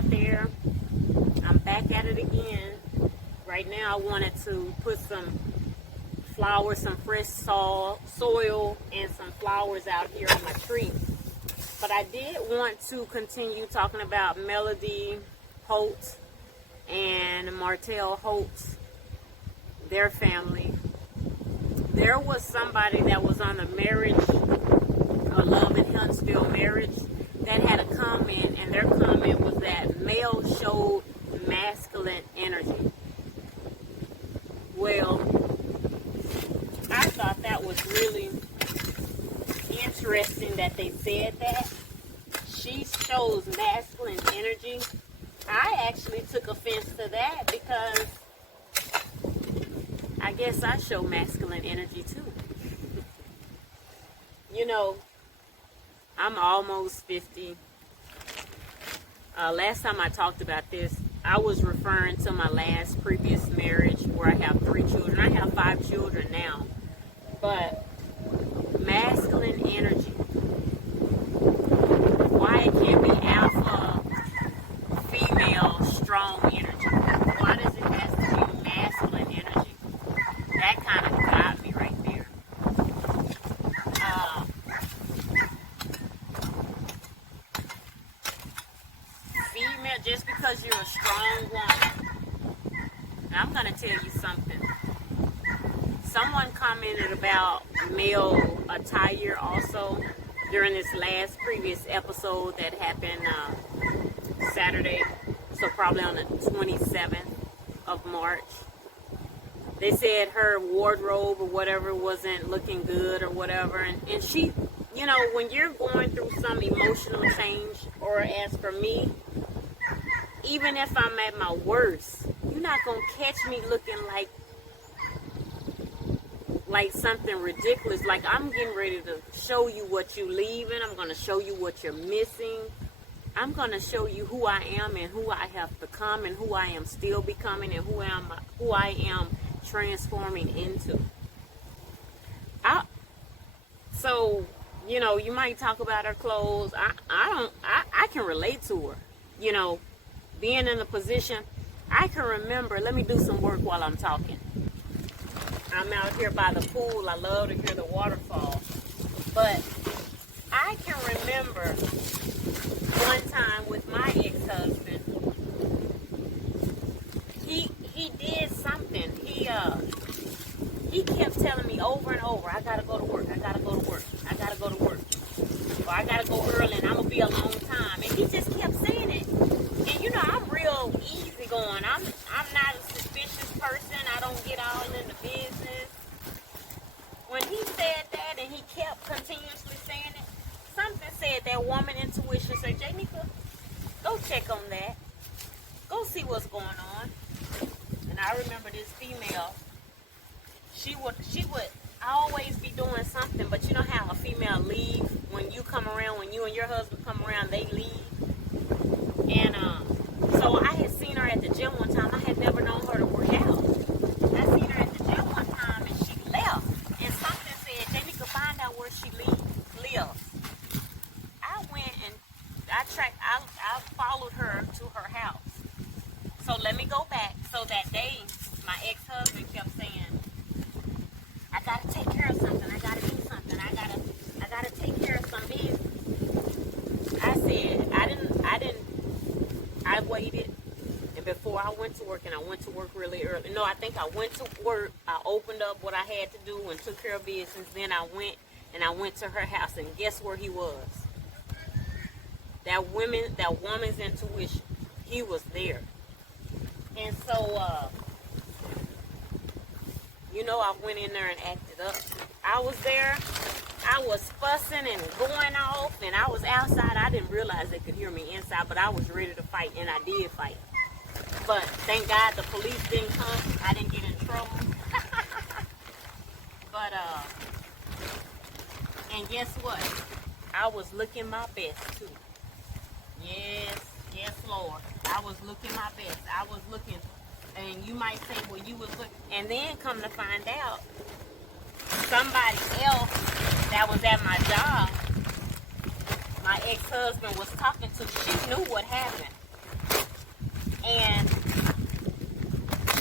out there. I'm back at it again. Right now I wanted to put some flowers, some fresh soil and some flowers out here on my tree. But I did want to continue talking about Melody Holt and Martell Holt, their family. There was somebody that was on a marriage, a Love in Huntsville marriage, that had a comment, and their comment was that male showed masculine energy. Well, I thought that was really interesting that they said that. She shows masculine energy. I actually took offense to that because I guess I show masculine energy too. You know, I'm almost 50. Last time I talked about this, I was referring to my last previous marriage where I have 3 children. I have 5 children now. But masculine energy, why it can't be alpha, female, strong energy? Why does it have to be masculine energy? That kind of got me right there. Female, just because you're a strong woman. Now, I'm going to tell you something. Someone commented about male attire also during this last previous episode that happened Saturday, so probably on the 27th of March. They said her wardrobe or whatever wasn't looking good or whatever, and she, you know, when you're going through some emotional change, or as for me, even if I'm at my worst, you're not going to catch me looking like something ridiculous. Like, I'm getting ready to show you what you're leaving. I'm going to show you what you're missing. I'm going to show you who I am and who I have become and who I am still becoming and who I am transforming into. So, you know, you might talk about her clothes. I can relate to her. You know, being in a position, I can remember, let me do some work while I'm talking. I'm out here by the pool. I love to hear the waterfall. But I can remember one time with my ex-husband. He did something. He kept telling me over and over, I gotta go to work, I gotta go to work, I gotta go to work. Or I gotta go early and I'm gonna be a long time. And he just kept saying it. And you know, I'm real easygoing. I'm not a suspicious person. I don't get all in the business. When he said that and he kept continuously saying it, something said that woman intuition said, Janika, go check on that. Go see what's going on. And I remember this female, she would always be doing something, but you know how a female leave when you come around, when you and your husband come around, they leave. And so I had seen her at the gym one time. I had never known her to work out. I seen her at the gym one time and she left. And something said, Janika, find out where she lives. I went and I followed her to her house. So let me go back. So that day, my ex-husband kept saying, I gotta take care of something. I gotta do something. I gotta take care of some business. I said, I waited, and before I went to work, and I went to work really early. No, I think I went to work, I opened up what I had to do and took care of business. Then I went to her house, and guess where he was? That woman's intuition. He was there. And so, you know, I went in there and acted up. I was there. I was fussing and going off, and I was outside. I didn't realize they could hear me inside, but I was ready to fight, and I did fight. But thank God the police didn't come. I didn't get in trouble. But, and guess what? I was looking my best, too. Yes, Lord. I was looking my best. I was looking, and you might say, well, you was looking. And then come to find out, somebody else that was at my job, my ex-husband was talking to, she knew what happened. And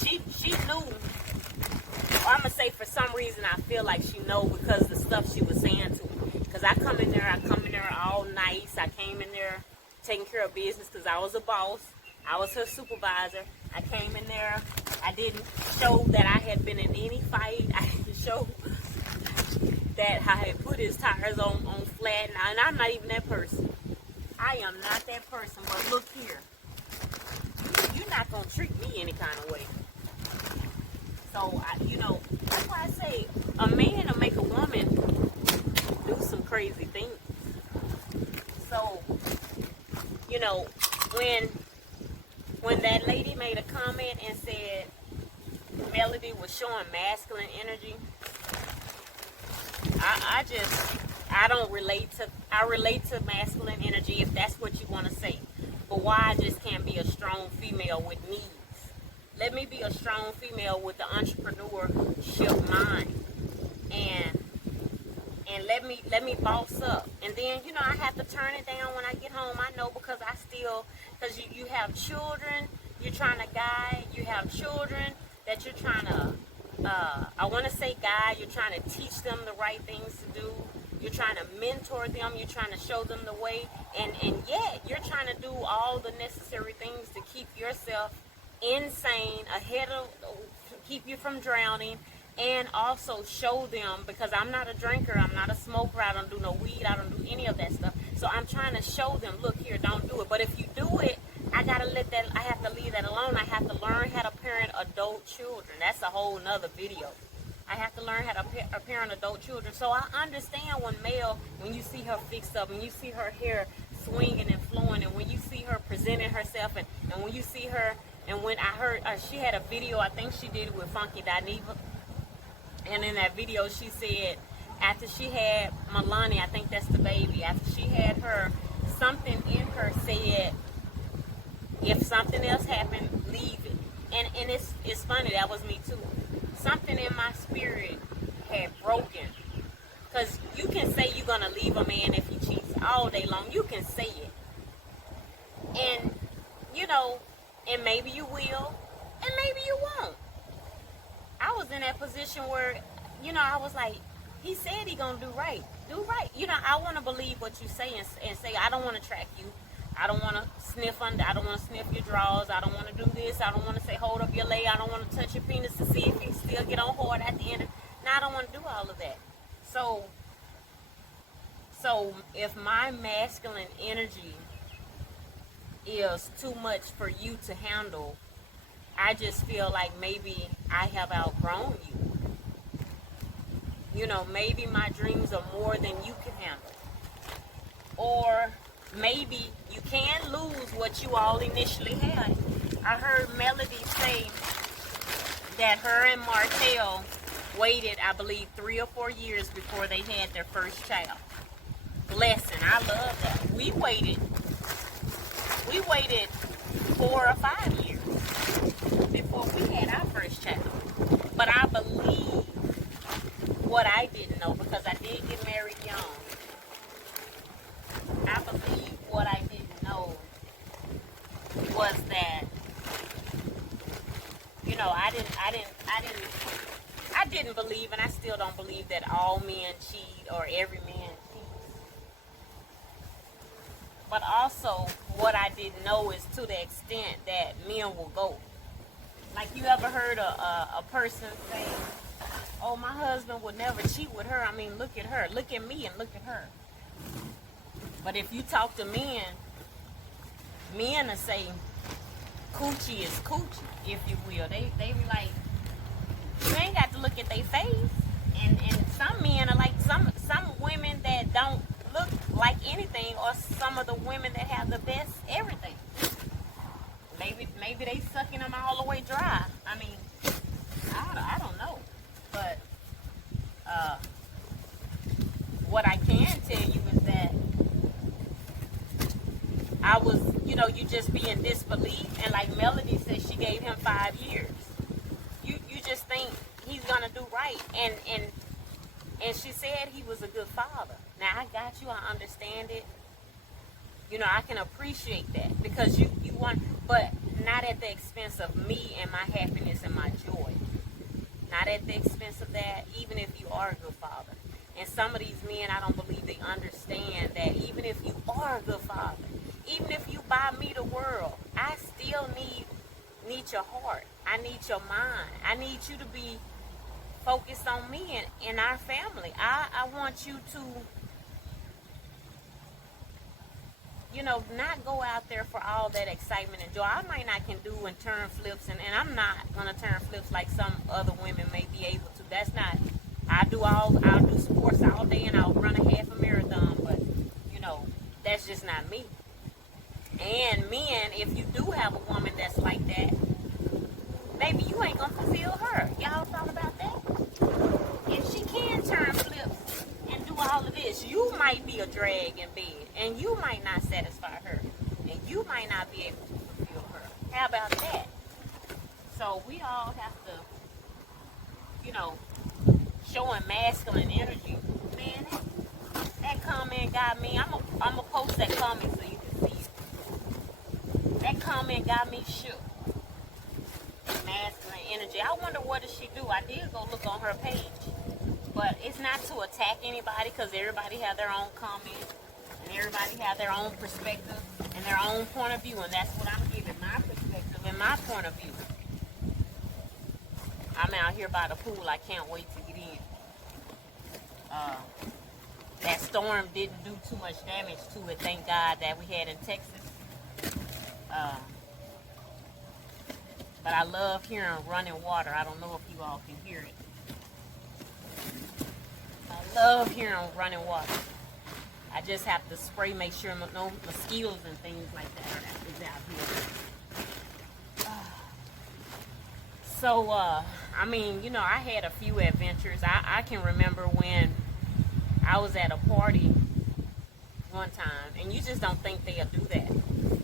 she knew, or I'm gonna say for some reason I feel like she know because of the stuff she was saying to me. Because I come in there all nice. I came in there taking care of business because I was a boss. I was her supervisor. I came in there. I didn't show that I had been in any fight. I didn't show that I had put his tires on flat. And I'm not even that person. I am not that person. But look here. You're not going to treat me any kind of way. So, that's why I say a man will make a woman do some crazy things. So, when that lady made a comment and said Melody was showing masculine energy, I relate to masculine energy if that's what you want to say. But why I just can't be a strong female with needs? Let me be a strong female with the entrepreneurship mind, and let me boss up. And then I have to turn it down when I get home. I know because you have children you're trying to guide. You have children that you're trying to I want to say guide. You're trying to teach them the right things to do. You're trying to mentor them. You're trying to show them the way, and yet you're trying to do all the necessary things to keep yourself insane, keep you from drowning, and also show them, because I'm not a drinker, I'm not a smoker, I don't do no weed, I don't do any of that stuff. So I'm trying to show them, look here, don't do it. But if you do it, I have to leave that alone. I have to learn how to parent adult children. That's a whole nother video. I have to learn how to parent adult children. So I understand when you see her fixed up, and you see her hair swinging and flowing, and when you see her presenting herself, and when you see her, and when I heard she had a video, I think she did it with Funky Dineva, and in that video she said after she had Melanie, I think that's the baby, after she had her, something in her said, if something else happened, leave it. And it's funny, that was me too. Something in my spirit had broken. Because you can say you're going to leave a man if he cheats all day long. You can say it. And, and maybe you will, and maybe you won't. I was in that position where, I was like, he said he going to do right. Do right. I want to believe what you say and say, I don't want to track you. I don't want to sniff I don't want to sniff your drawers. I don't want to do this. I don't want to say hold up your leg. I don't want to touch your penis to see if you still get on hard at the end. No, I don't want to do all of that. So if my masculine energy is too much for you to handle, I just feel like maybe I have outgrown you. Maybe my dreams are more than you can handle. Or maybe you can lose what you all initially had. I heard Melody say that her and Martell waited, I believe, 3 or 4 years before they had their first child. Blessing. I love that. We waited 4 or 5 years before we had our first child. But I believe what I didn't know, because I did get married young. I believe what I didn't know was that, I didn't believe, and I still don't believe, that all men cheat or every man cheats. But also, what I didn't know is to the extent that men will go. Like, you ever heard a person say, oh, my husband would never cheat with her. I mean, look at her. Look at me and look at her. But if you talk to men will say, coochie is coochie, if you will. They be like, you ain't got to look at their face. And some men are like, some women that don't look like anything, or some of the women that have the best everything. Maybe they sucking them all the way dry. I mean, I don't know. But what I can tell you is that I was, you just be in disbelief. And like Melody said, she gave him 5 years. You just think he's gonna do right. And she said he was a good father. Now I got you, I understand it. You know, I can appreciate that because you want, but not at the expense of me and my happiness and my joy. Not at the expense of that, even if you are a good father. And some of these men, I don't believe they understand that even if you are a good father, even if you buy me the world, I still need your heart. I need your mind. I need you to be focused on me and our family. I want you to, you know, not go out there for all that excitement and joy. I might not can do and turn flips, and I'm not going to turn flips like some other women may be able to. That's not, I'll do sports all day and I'll run a half a marathon, but, you know, that's just not me. And men, if you do have a woman that's like that, maybe you ain't going to fulfill her. Y'all thought about that? If she can turn flips and do all of this, you might be a drag in bed, and you might not satisfy her, and you might not be able to fulfill her. How about that? So we all have to, you know, showing masculine energy. Man, that comment got me. I'm a post that comment so you can see it. That comment got me shook. Masculine energy. I wonder what does she do. I did go look on her page. But it's not to attack anybody because everybody have their own comments and everybody have their own perspective and their own point of view, and that's what I'm giving, my perspective and my point of view. I'm out here by the pool. I can't wait to get in. That storm didn't do too much damage to it, thank God, that we had in Texas. But I love hearing running water. I don't know if you all can hear it. I love hearing running water. I just have to spray, make sure no mosquitoes and things like that is out here. So, I mean, you know, I had a few adventures. I can remember when I was at a party one time, and you just don't think they'll do that.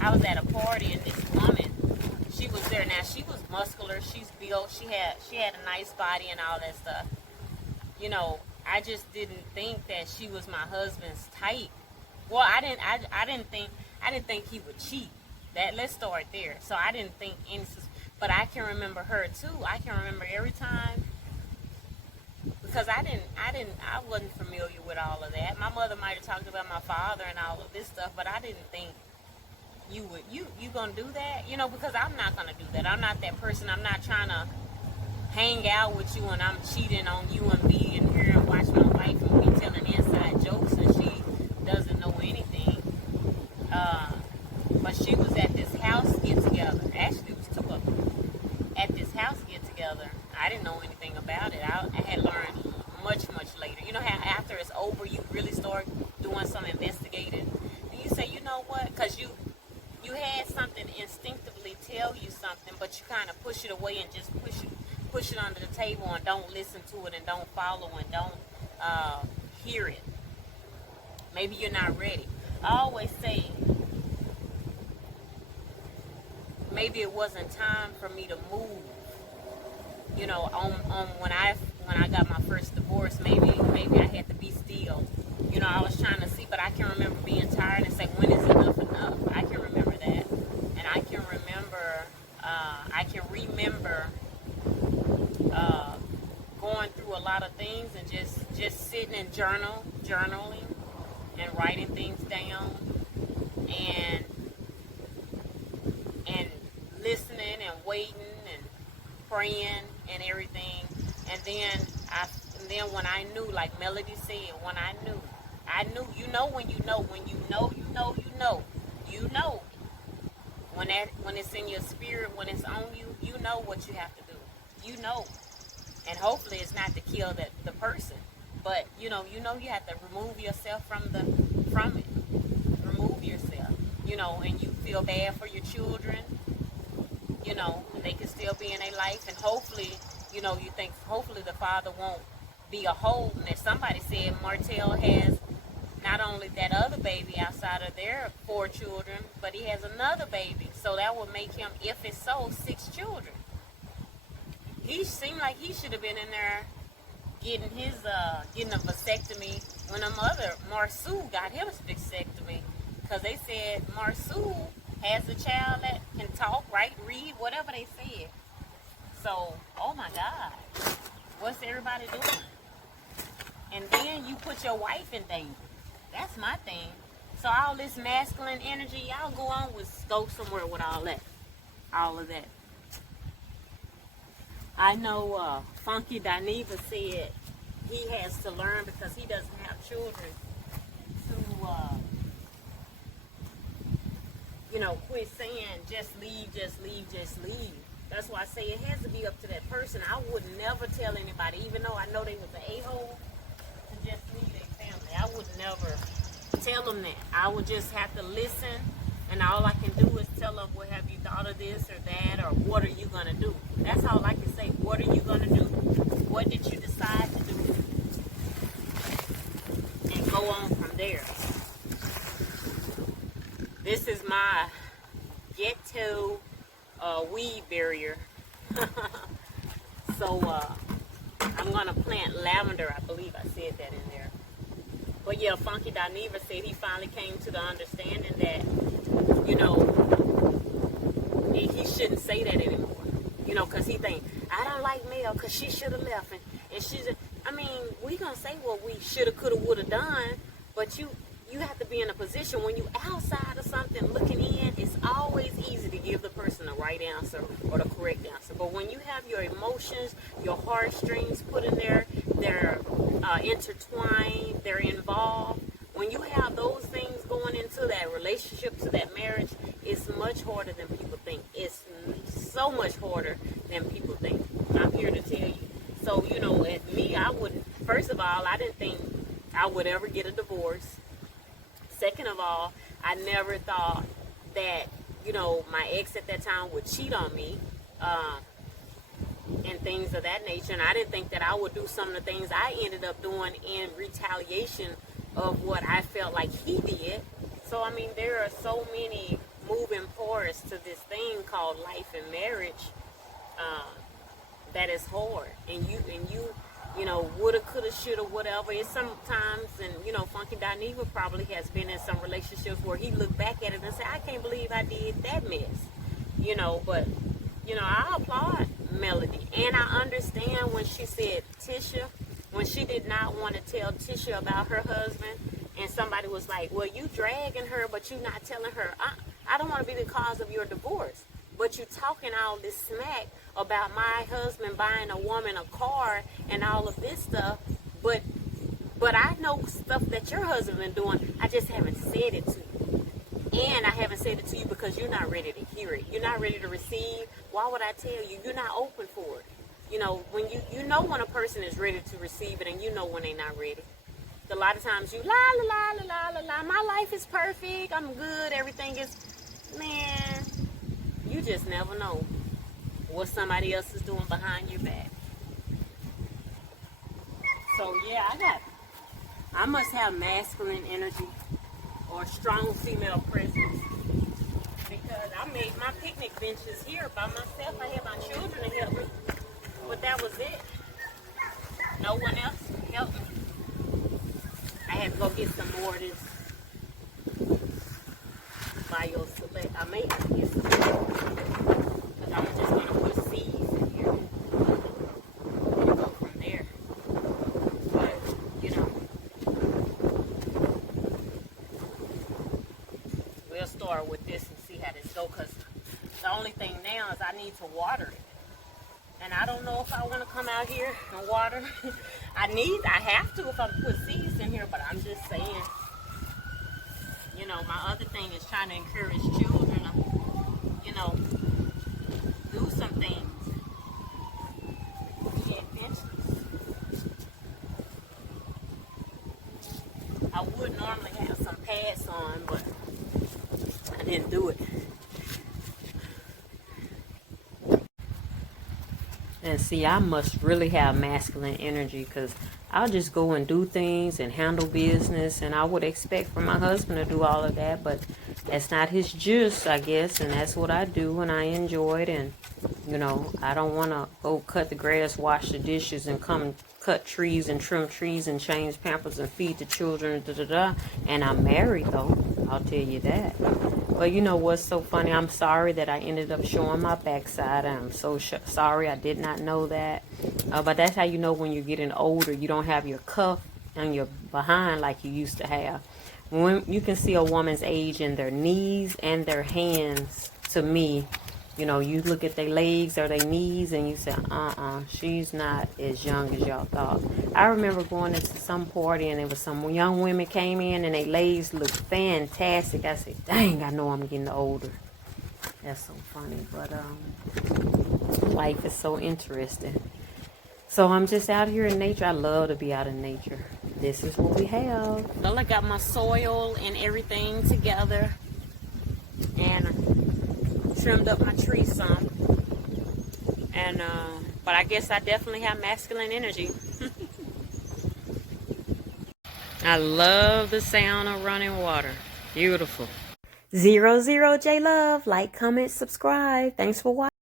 I was at a party, and this woman, she was there. Now, she was muscular. She's built. She had a nice body and all that stuff. You know, I just didn't think that she was my husband's type. Well, I didn't think he would cheat. Let's start there. So I didn't think any, but I can remember her too. I can remember every time, because I wasn't familiar with all of that. My mother might have talked about my father and all of this stuff, but I didn't think you gonna do that, you know, because I'm not gonna do that. I'm not that person. I'm not trying to hang out with you and I'm cheating on you and being here and watch my wife and we telling inside jokes and she doesn't know anything. But she was at this house get together. Actually, it was two of them at this house get together. I didn't know anything about it. I had learned much later. You know how after it's over, you really start doing some investigating, and you say, you know what? Because you had something instinctively tell you something, but you kind of push it away and just push it under the table and don't listen to it and don't follow and don't hear it. Maybe you're not ready. I always say, maybe it wasn't time for me to move. You know, on when I got my first divorce, maybe I had to be still. You know, I was trying to see, but I can remember being tired and saying, when is enough enough? I can remember that, and I can remember going through a lot of things and just sitting and journaling and writing things down and listening and waiting and praying and everything. And then when I knew, like Melody said, when I knew, you know, when you know, when it's in your spirit, when it's on you, you know what you have to do. You know. And hopefully it's not to kill the person. But you know you have to remove yourself from it. Remove yourself. You know, and you feel bad for your children. You know, and they can still be in their life, and hopefully, you know, you think hopefully the father won't be a hole. And if somebody said Martell has not only that other baby outside of their 4 children, but he has another baby, so that would make him, if it's so, 6 children. He seemed like he should have been in there getting a vasectomy when a mother Marsu got his vasectomy, Because they said Marsul has a child that can talk, write, read, whatever they said. So, oh my God, what's everybody doing? And then you put your wife in danger. That's my thing. So all this masculine energy, y'all go on with, go somewhere with all that. All of that. I know Funky Dineva said he has to learn because he doesn't have children to, you know, quit saying just leave, just leave, just leave. That's why I say it has to be up to that person. I would never tell anybody, even though I know they was an a-hole, to just leave their family. I would never tell them that. I would just have to listen, and all I can do is tell them, well, have you thought of this or that, or what are you going to do? That's all I can say. What are you going to do? What did you decide to do? And go on from there. This is my ghetto weed barrier. So I'm going to plant lavender. I believe I said that in there. But yeah, Funky Dineva said he finally came to the understanding that, you know, he shouldn't say that anymore. You know, because he think, I don't like Mel because she should have left. And she's, I mean, we going to say what we should have, could have, would have done. But you have to be in a position when you outside of something looking in, it's always easy to give the person the right answer or the correct answer. But when you have your emotions, your heartstrings put in there, they're intertwined, they're involved. When you have those things going into that relationship, to that marriage, it's much harder than people think. It's so much harder than people think. I'm here to tell you. So, you know, at me, I wouldn't, first of all, I didn't think I would ever get a divorce. Second of all, I never thought that, you know, my ex at that time would cheat on me and things of that nature. And I didn't think that I would do some of the things I ended up doing in retaliation of what I felt like he did. So, I mean, there are so many moving parts to this thing called life and marriage that is hard. And you know, woulda, coulda, shoulda, whatever. It's sometimes, and, you know, Funky Dineva probably has been in some relationships where he looked back at it and said, I can't believe I did that mess. You know, but, you know, I applaud Melody. And I understand when she said Tisha, when she did not want to tell Tisha about her husband, and somebody was like, well, you dragging her, but you not telling her, I don't want to be the cause of your divorce. But you talking all this smack about my husband buying a woman a car and all of this stuff, but I know stuff that your husband been doing. I just haven't said it to you. And I haven't said it to you because you're not ready to hear it. You're not ready to receive. Why would I tell you? You're not open for it. You know, when you know when a person is ready to receive it, and you know when they're not ready. A lot of times you la la la la la la la, my life is perfect, I'm good, everything is, man, you just never know what somebody else is doing behind your back. So yeah, I must have masculine energy or strong female presence, because I made my picnic benches here by myself. I had my children to help me, but that was it. No one else helped me. I had to go get some more of this Bio Select. I may have to get some more, because I'm just going to put seeds in here and go from there. But, you know, we'll start with this and see how this goes, because the only thing now is I need to water it. And I don't know if I want to come out here and water. I have to if I put seeds in here, but I'm just saying, you know, my other thing is trying to encourage children to, you know, do some things. Be adventurous. I would normally have some pads on, but I didn't do it. And see, I must really have masculine energy, because I'll just go and do things and handle business, and I would expect for my husband to do all of that, but that's not his juice, I guess, and that's what I do, and I enjoy it. And, you know, I don't want to go cut the grass, wash the dishes, and come cut trees and trim trees and change pampers and feed the children, and I'm married though, I'll tell you that. But you know what's so funny? I'm sorry that I ended up showing my backside. I'm so sorry. I did not know that. But that's how you know when you're getting older, you don't have your cuff on your behind like you used to have. When you can see a woman's age in their knees and their hands, to me, you know, you look at their legs or their knees and you say, she's not as young as y'all thought. I remember going into some party and there was some young women came in and their legs looked fantastic. I said, dang, I know I'm getting older. That's so funny, but life is so interesting. So I'm just out here in nature. I love to be out in nature. This is what we have. Well, I got my soil and everything together. And trimmed up my tree some. And but I guess I definitely have masculine energy. I love the sound of running water. Beautiful. 00 J Love. Like, comment, subscribe. Thanks for watching.